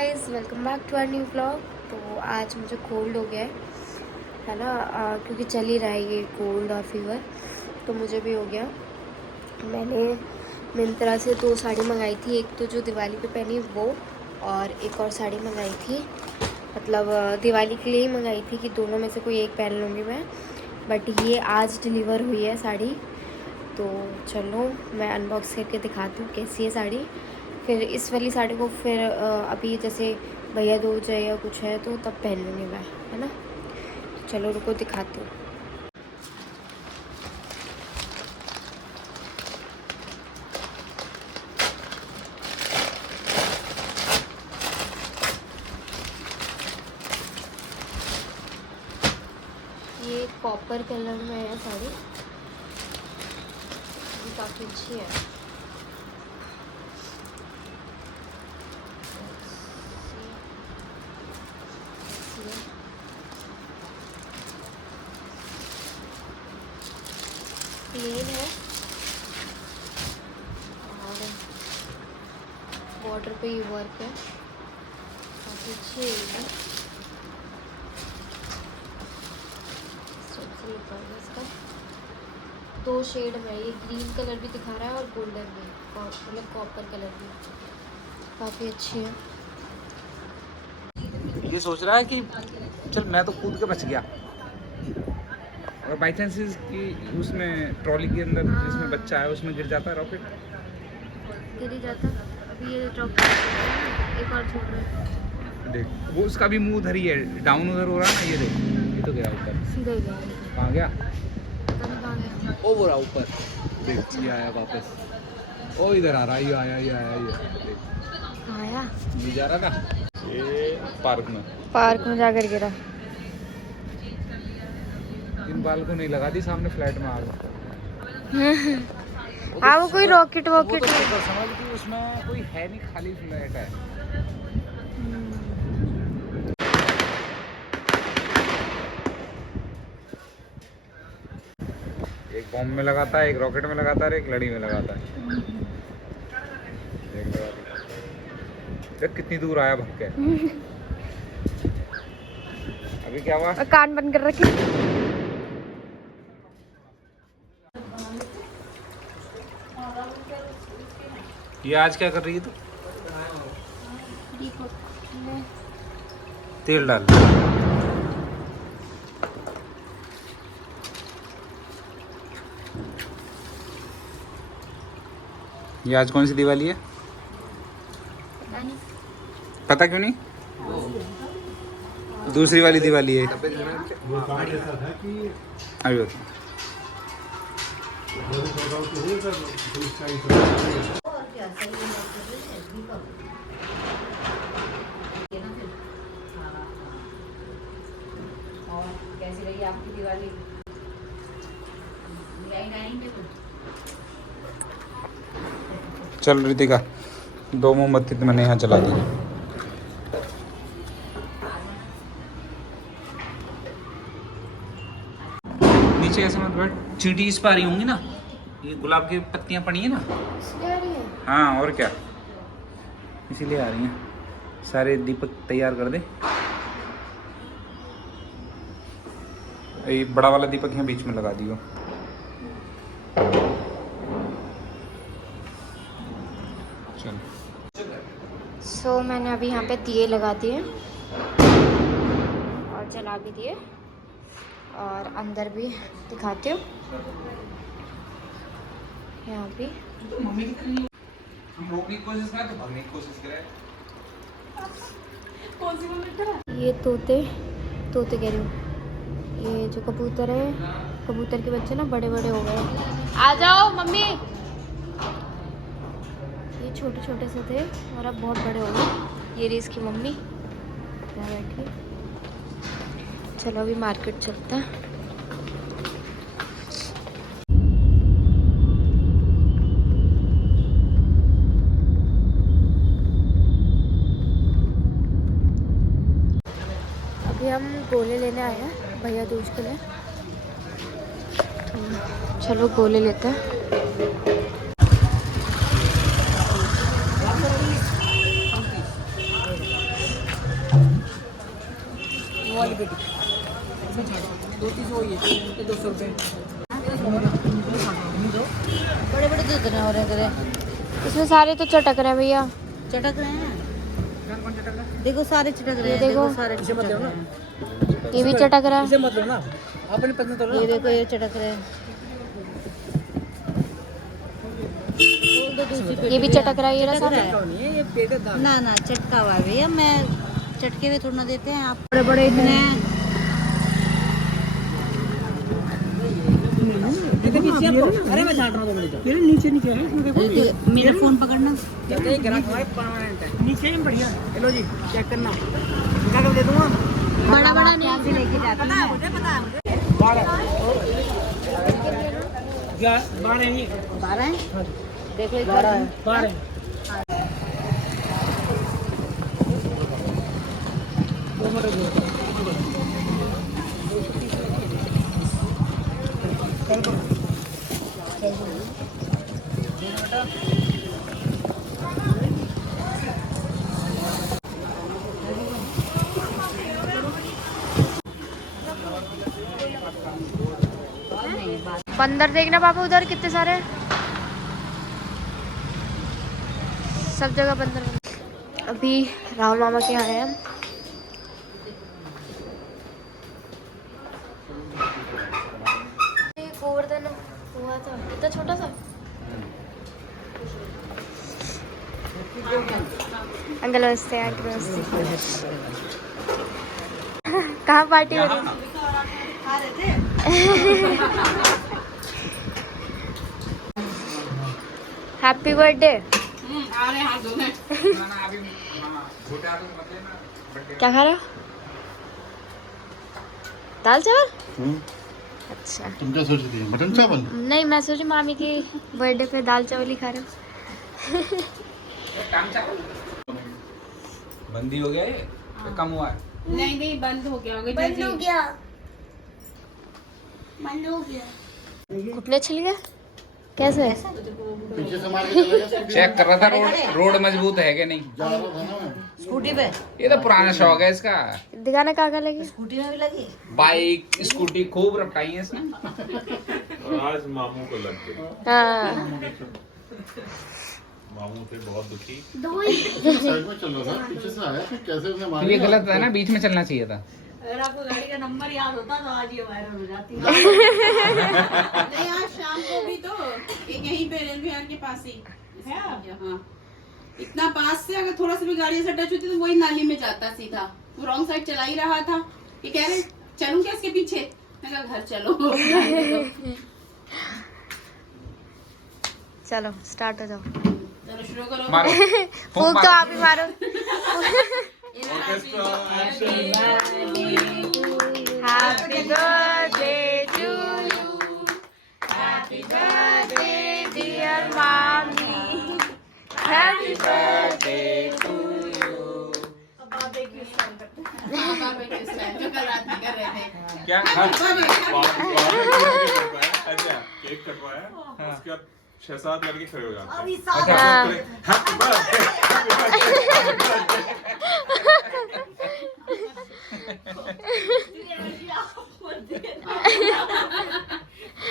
Guys, welcome back to our new vlog. तो आज मुझे कोल्ड हो गया है ना, क्योंकि चल ही रहा है ये कोल्ड और फीवर, तो मुझे भी हो गया। मैंने मिंत्रा से 2 साड़ी मंगाई थी, एक तो जो दिवाली पे पहनी वो, और एक और साड़ी मंगाई थी, मतलब दिवाली के लिए ही मंगाई थी कि दोनों में से कोई एक पहन लूँगी मैं। बट ये आज डिलीवर हुई है साड़ी, तो चलो मैं अनबॉक्स करके दिखाती हूँ कैसी है साड़ी। फिर इस वाली साड़ी को फिर अभी जैसे भैया दूज है या कुछ है तो तब पहन लूँगी मैं, है ना। तो चलो रुको दिखाती हूँ। ये कॉपर कलर में है साड़ी, ये काफ़ी अच्छी है। प्लेन है और बॉर्डर पे ये वर्क है, काफ़ी अच्छी है ये। इसका 2 शेड में, ये ग्रीन कलर भी दिखा रहा है और गोल्डन भी, मतलब कॉपर कलर भी, काफ़ी अच्छी है। ये सोच रहा है कि चल मैं तो कूद के बच गया, और बाई चांस कि उसमें ट्रॉली के अंदर जिसमें बच्चा है उसमें गिर जाता है रॉकेट, गिर ही जाता। अभी ये रॉकेट एक और छोड़ रहा है, देख वो उसका भी मुंह उधर ही है, डाउन उधर हो रहा है ना, ये देख ये तो गया ऊपर, सीधा ही गया, कहाँ गया? पता नहीं कहाँ गया। ओ वो रहा ऊपर, देख ये आया वापस, ओ इधर आ रहा, ये आया ये आया ये देख, कहाँ आया? ये जा रहा था ये पार्क में जाकर गिरा। इन बाल को नहीं लगा दी सामने फ्लैट में आग। हाँ वो कोई रॉकेट वो वॉकेट तो समझ कि उसमें कोई है नहीं, खाली फ्लैट है। एक बॉम्ब में लगाता है, एक रॉकेट में लगाता है, एक लड़ी में लगाता है। देख कितनी दूर आया भाग के। अभी क्या हुआ? कान बंद कर रखे। ये आज क्या कर रही है तू? तेल डाल। ये आज कौन सी दिवाली है? पता क्यों नहीं? दूसरी वाली दिवाली है। अभी बता। कैसी रही आपकी दिवाली? चल रितिका, 2 मोमबत्ती तो मैंने यहाँ चला दी। नीचे ऐसे मत बैठ, चींटी इस पा रही होंगी ना, ये गुलाब की पत्तियाँ पड़ी है ना। हाँ और क्या, इसीलिए आ रही हैं। सारे दीपक तैयार कर दे। ये बड़ा वाला दीपक यहाँ बीच में लगा दियो। चल सो मैंने अभी यहाँ पे दिए लगा दिए और जला भी दिए, और अंदर भी दिखाती हूँ। यहाँ भी हम रोकने की कोशिश करें तो भागने की कोशिश करें। ये तोते कह रही हूँ, ये जो कबूतर है, कबूतर के बच्चे ना बड़े बड़े हो गए। आ जाओ मम्मी। ये छोटे छोटे से थे और अब बहुत बड़े हो गए। ये रही इसकी मम्मी बैठी। चलो अभी मार्केट चलता है। अभी हम गोले लेने आए हैं भैया दूज के लिए, तो चलो गोले लेते हैं। बड़े बड़े दूध रहे हो रहे इसमें सारे तो चटक रहे हैं भैया। चटक रहे हैं। देखो सारे चटक रहे हैं। देखो। सारे चटक रहे हैं। ये भी चटक रहा है। ये देखो ये चटक रहे हैं। ये भी चटक रहा है। ये रहा ना ना चटका हुआ है भैया। मैं चटके हुए थोड़ा ना देते हैं आप। बड़े बड़े इतने अरे मैं छाट रहा हूँ नीचे नीचे है इसमें देखो मेरा फोन पकड़ना। नीचे ही बढ़िया। हेलो जी चेक करना क्या कर दे दूँगा। बड़ा बड़ा नहीं से लेके जाते हैं। मुझे पता है मुझे 12 ही 12 है। देखो 12 है 12 बंदर देखना पापा उधर कितने सारे हैं। सब जगह बंदर। अभी राहुल मामा के यहाँ आए हम। गोवर्धन हुआ था इतना छोटा सा। अंकल नमस्ते। अंकल नमस्ते। कहाँ पार्टी हो रही है? Happy birthday. क्या खा रहा? दाल चावल। अच्छा तुम क्या सोच रही थी मटन चावल? नहीं मैं सोची मामी की बर्थडे पे दाल चावल ही खा रहा हूँ। बंदी हो गया ये कम हुआ है। नहीं नहीं बंद हो गया होगा। बंद हो गया। बंद हो गया। घुटने छिल गया कैसे? पीछे से मार के चला गया। चेक कर रहा था रोड मजबूत है कि नहीं। जा रहा था ना मैं। स्कूटी पे। ये तो पुराना शौक है इसका। दिखाना कहाँ लगी? स्कूटी में भी लगी। बाइक स्कूटी खूब रपटाई है इसने। आज मामू को लग गई। हाँ मामू थे बहुत दुखी। साइड में चल रहा था पीछे से आया फिर कैसे उसने मार ये गलत है ना बीच में चलना चाहिए था। अगर आपको गाड़ी का नंबर याद होता तो आज ये वायरल हो जाती। नहीं आज शाम को भी तो एक यहीं पे रेलवे यार्ड के पास ही है। हाँ इतना पास से अगर थोड़ा सा भी गाड़ी से टच होती तो वही नाली में जाता सीधा। वो रॉन्ग साइड चला ही रहा था। ये कह रहे चलूं क्या इसके पीछे। मैं कहा घर चलो। चलो स्टार्ट हो जाओ। चलो शुरू करो। मारो फूक तो आप ही मारो। Happy birthday to you. Happy birthday dear मामी। Happy birthday to you. जो कल रात में कर रहे थे। क्या अच्छा केक कटवाया उसके बाद 6-7 लड़के खड़े हो जाते हैं। हाँ। हैप्पी बर्थडे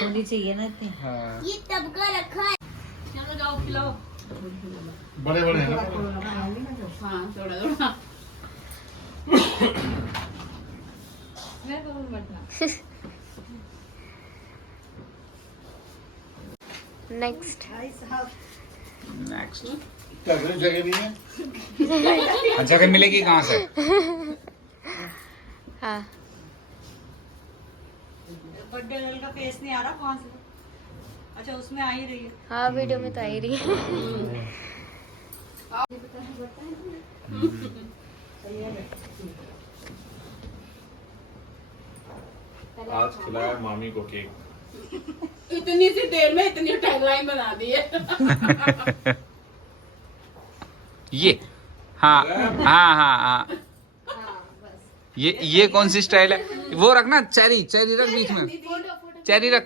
होनी चाहिए ना इतनी। ये तब का रखा है। चलो जाओ खिलाओ। बड़े बड़े हैं ना। हाँ थोड़ा थोड़ा। नेक्स्ट नेक्स्ट क्या करें जगह नहीं है। जगह मिलेगी कहाँ से? हाँ बर्थडे गर्ल का फेस नहीं आ रहा कहाँ से? अच्छा उसमें आ ही रही है। हाँ वीडियो में तो आ ही रही है। आज खिलाया मामी को केक। इतनी सी देर में इतनी टैगलाइन बना दी है। ये हाँ हाँ हाँ हाँ ये कौन सी स्टाइल है? वो रखना चेरी चेरी रख बीच में। चेरी रख।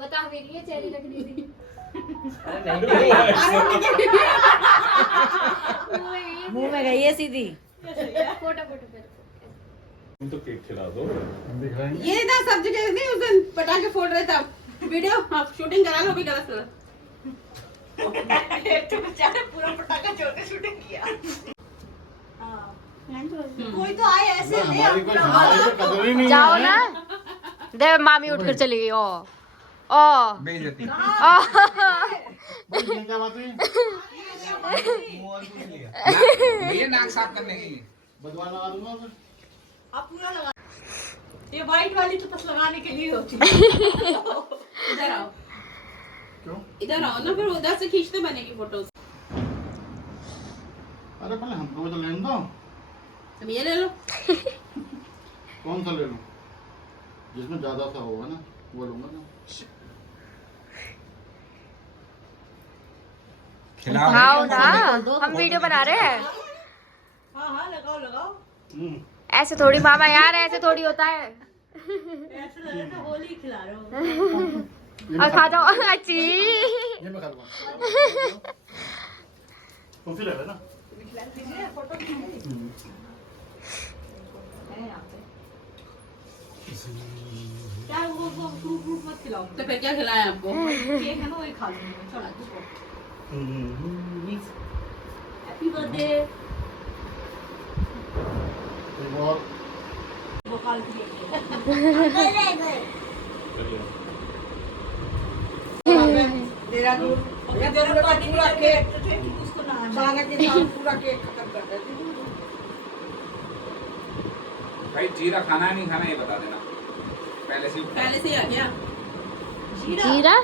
बता मेरी है चेरी रखनी थी। मुंह में गई है सीधी। फोटो फोटो तुम तो केक खिला दो। दिखाएंगे ये ना सब जगह नहीं उस दिन पटाखे फोड़ रहे थे वीडियो आप शूटिंग करा लो भी गलत तो बेचारे पूरा पटाखा छोड़ के शूटिंग किया कोई तो आए ऐसे हमारी कोई कदर ही नहीं जाओ है ना। दे मामी उठकर चली गई। ओ बेइज्जती। क्या बात हुई भैया नाक साफ करने की। बदवा लगा दूंगा फिर ये वाइट वाली तो बस लगाने के लिए होती है इधर आओ क्यों इधर आओ ना फिर उधर से खींचते बनेगी फोटोज अरे पहले हमको भी तो लेने दो तुम ये ले लो कौन सा ले लूं जिसमें ज्यादा सा होगा ना वो लूंगा ना खाओ ना, हम वीडियो बना रहे हैं। हाँ लगाओ लगाओ ऐसे थोड़ी मामा यार, ऐसे थोड़ी होता है। ऐसे लगे तो होली खिला रहे हो और खा जाओ। अच्छी ये मैं खा लूंगा कौन सी ले लेना वो फ्रूट मत खिलाओ तो फिर क्या खिलाएं आपको केक है ना वही खा लूंगी चलो हैप्पी बर्थडे और वो काल की तेरा दूर पूरा केक उसको ना खाने के साथ पूरा केक खत्म कर देती भाई जीरा खाना है नहीं खाना ये बता देना पहले से आ गया जीरा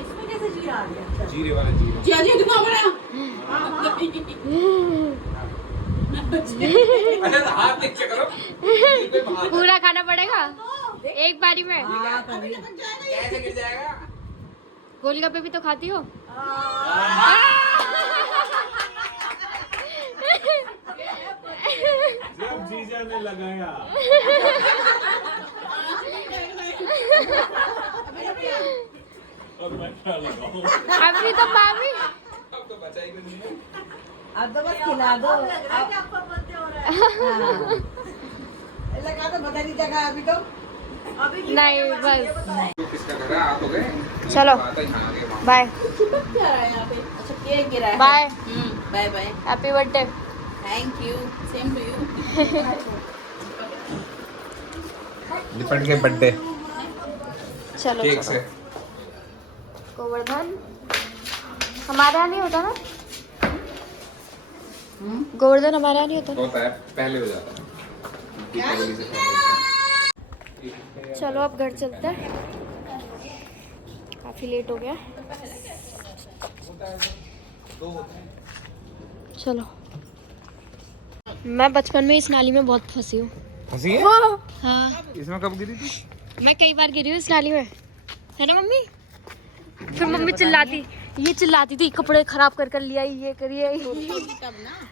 इसमें कैसे जीरा आ गया जीरे वाला जीरा। जी जी दुकान बड़ा अरे हाथ नीचे करो। पूरा खाना पड़ेगा एक बारी में। कैसे गिर जाएगा? गोलगप्पे भी तो खाती हो। जब जीजा ने लगाया और मैं क्या लगाऊं? अभी तो मामी अब तो बचा ही नहीं है। अब तो बस खिला दो लगा तो पता नहीं जगह अभी तो नहीं बस। किसका घर है? आप हो गए? चलो बात है यहाँ के वहाँ। बाय क्या रहा है यहाँ पे अच्छा केक गिरा है bye bye bye happy birthday. Thank you same to you लिपट के बर्थडे चलो केक से। गोवर्धन हमारे यहाँ नहीं होता ना। गोवर्धन हमारे यहाँ नहीं होता। होता है पहले हो जाता है। दीपावली से पहले होता है। चलो अब घर चलते हैं, काफी लेट हो गया। चलो मैं बचपन में इस नाली में बहुत फंसी हूँ। फंसी है? हाँ इसमें कब गिरी थी? मैं कई बार गिरी हूँ इस नाली में, है ना मम्मी। फिर मम्मी चिल्लाती थी कपड़े खराब कर लिया ये करिए।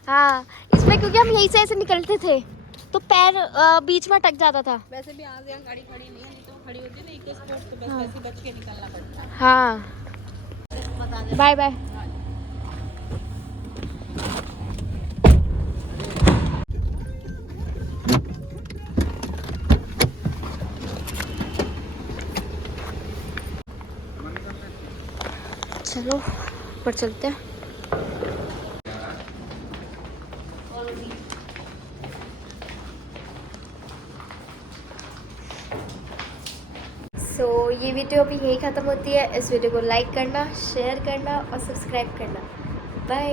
हाँ इसमें क्योंकि हम यहीं से ऐसे निकलते थे तो पैर बीच में अटक जाता था। वैसे भी आज यहाँ गाड़ी खड़ी नहीं है नहीं तो खड़ी होती ना एक स्पोर्ट तो बस वैसे बच के निकलना पड़ता है हाँ बाय बाय। चलो ऊपर चलते हैं। सो ये वीडियो अभी यही ख़त्म होती है। इस वीडियो को लाइक करना, शेयर करना और सब्सक्राइब करना। बाय।